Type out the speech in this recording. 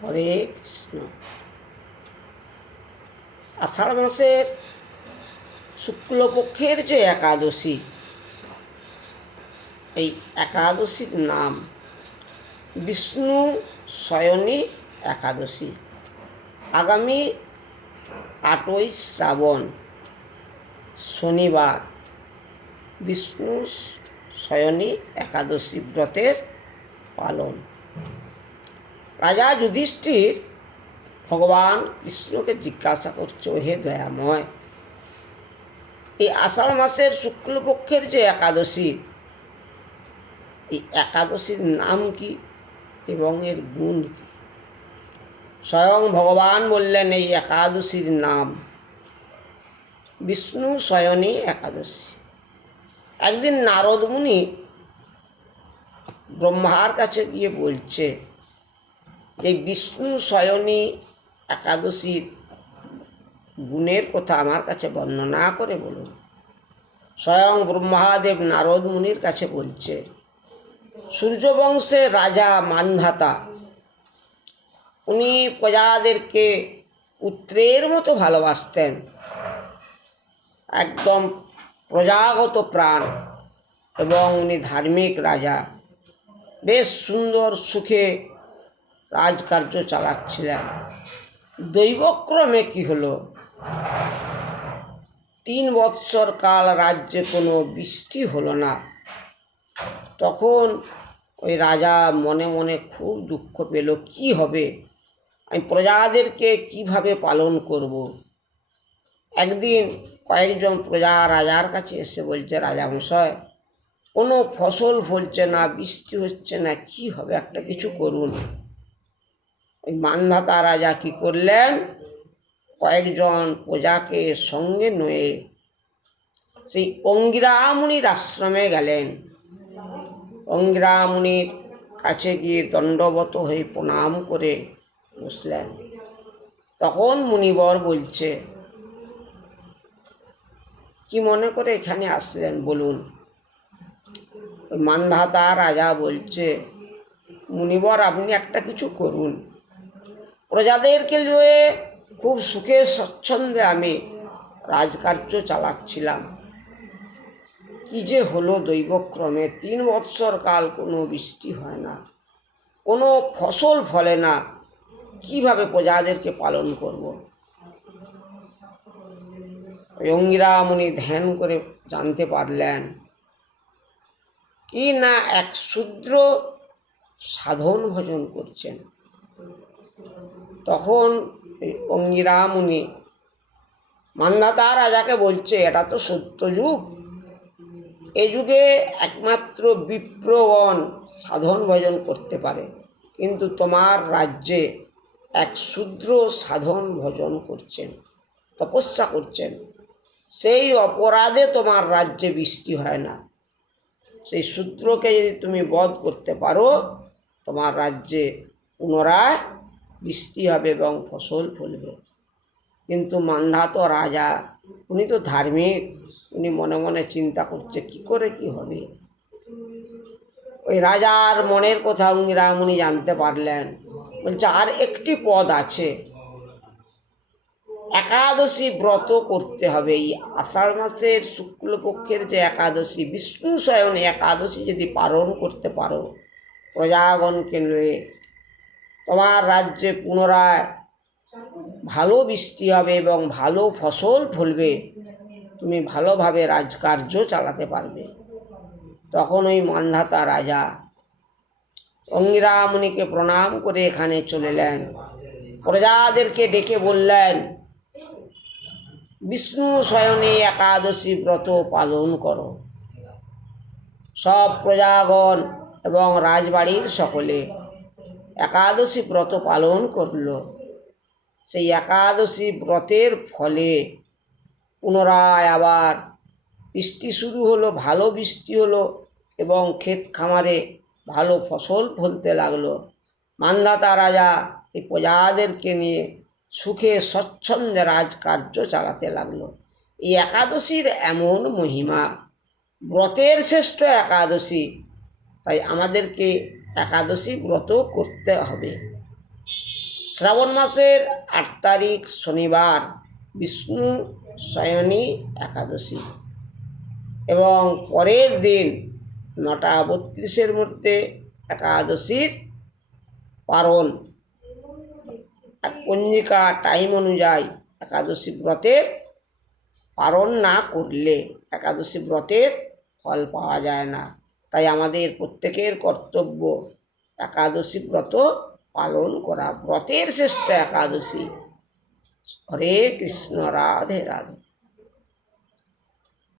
হরে কৃষ্ণ। আষাঢ় মাসের শুক্লপক্ষের যে একাদশী, এই একাদশীর নাম বিষ্ণু শয়নী একাদশী। আগামী 8ই শ্রাবণ শনিবার বিষ্ণু শয়নী একাদশী ব্রতের পালন। রাজা যুধিষ্ঠির ভগবান কৃষ্ণকে জিজ্ঞাসা করছে, হে দয়াময়, এই আষাঢ় মাসের শুক্লপক্ষের যে একাদশী, এই একাদশীর নাম কি এবং এর গুণ কি? স্বয়ং ভগবান বললেন, এই একাদশীর নাম বিষ্ণু শয়নী একাদশী। একদিন নারদ মুনি ব্রহ্মার কাছে গিয়ে বলছে, এই বিষ্ণু শয়নী একাদশীর গুণের কথা আমার কাছে বর্ণনা করে বলুন। স্বয়ং ব্রহ্মাদেব নারদ মুনির কাছে বলছে, সূর্যবংশের রাজা মান্ধাতা, উনি প্রজাদেরকে পুত্রের মতো ভালোবাসতেন। একদম প্রজাগত প্রাণ এবং উনি ধার্মিক রাজা। বেশ সুন্দর সুখে রাজকার্য চালাচ্ছিলেন। দৈবক্রমে কি হলো, 3 বৎসর কাল রাজ্যে কোনো বৃষ্টি হলো না। তখন ওই রাজা মনে মনে খুব দুঃখ পেল, কি হবে, আমি প্রজাদেরকে কিভাবে পালন করব। একদিন কয়েকজন প্রজা রাজার কাছে এসে বলছে, রাজামশাই, কোনো ফসল ফলছে না, বৃষ্টি হচ্ছে না, কি হবে, একটা কিছু করুন। ওই মান্ধাতা রাজা কি করলেন, কয়েকজন প্রজাকে সঙ্গে নিয়ে সেই অঙ্গিরা মুনির আশ্রমে গেলেন। অঙ্গিরা মুনির কাছে গিয়ে দণ্ডবত হয়ে প্রণাম করে বসলেন। তখন মুনিবর বলছে, কি মনে করে এখানে আসলেন বলুন। ওই মান্ধাতা রাজা বলছে, মুনিবর, আপনি একটা কিছু করুন। প্রজাদেরকে নিয়ে খুব সুখে স্বচ্ছন্দে আমি রাজকার্য চালাচ্ছিলাম, কি যে হলো দৈবক্রমে, 3 বৎসর কাল কোনো বৃষ্টি হয় না, কোনো ফসল ফলে না, কিভাবে প্রজাদেরকে পালন করব। অঙ্গিরা মুনি ধ্যান করে জানতে পারলেন কি না, এক শূদ্র সাধন ভজন করছেন। তখন অঙ্গিরা মুনি মান্ধাতা রাজাকে বলছে, এটা তো সত্যযুগ, এই যুগে একমাত্র বিপ্রগণ সাধন ভজন করতে পারে, কিন্তু তোমার রাজ্যে এক শূদ্র সাধন ভজন করছেন, তপস্যা করছেন, সেই অপরাধে তোমার রাজ্যে বৃষ্টি হয় না। সেই শূদ্রকে যদি তুমি বধ করতে পারো, তোমার রাজ্যে পুনরায় বৃষ্টি হবে এবং ফসল ফলবে। কিন্তু মান্ধাতা রাজা, উনি তো ধার্মিক, উনি মনে মনে চিন্তা করছে কি করে কি হবে। ওই রাজার মনের কথা অঙ্গিরা মুনি জানতে পারলেন। বলছে, আর একটি পদ আছে, একাদশী ব্রত করতে হবে। এই আষাঢ় মাসের শুক্লপক্ষের যে একাদশী, বিষ্ণু শয়নী একাদশী যদি পালন করতে পারো, প্রজাগণকে নিয়ে তোমার রাজ্যে পুনরায় ভালো বৃষ্টি হবে এবং ভালো ফসল ফলবে, তুমি ভালোভাবে রাজকার্য চালাতে পারবে। তখন ওই মান্ধাতা রাজা অঙ্গিরা মুনিকে প্রণাম করে এখানে চলে এলেন। প্রজাদেরকে ডেকে বললেন, বিষ্ণু শয়নী একাদশী ব্রত পালন করো। সব প্রজাগণ এবং রাজবাড়ির সকলে একাদশী ব্রত পালন করল। সেই একাদশী ব্রতের ফলে পুনরায় আবার বৃষ্টি শুরু হলো, ভালো বৃষ্টি হলো এবং ক্ষেত খামারে ভালো ফসল ফলতে লাগলো। মান্ধাতা রাজা এই প্রজাদেরকে নিয়ে সুখে স্বচ্ছন্দে রাজকার্য চালাতে লাগলো। এই একাদশীর এমন মহিমা, ব্রতের শ্রেষ্ঠ একাদশী, তাই আমাদেরকে একাদশী ব্রত করতে হবে। শ্রাবণ মাসের 8 তারিখ শনিবার বিষ্ণু শয়নী একাদশী এবং পরের দিন 9:32 মধ্যে একাদশীর পারণ। পঞ্জিকা টাইম অনুযায়ী একাদশী ব্রতের পালন না করলে একাদশী ব্রতের ফল পাওয়া যায় না। তাই আমাদের প্রত্যেকের কর্তব্য একাদশী ব্রত পালন করা। ব্রতের শ্রেষ্ঠ একাদশী। হরে কৃষ্ণ, রাধে রাধে।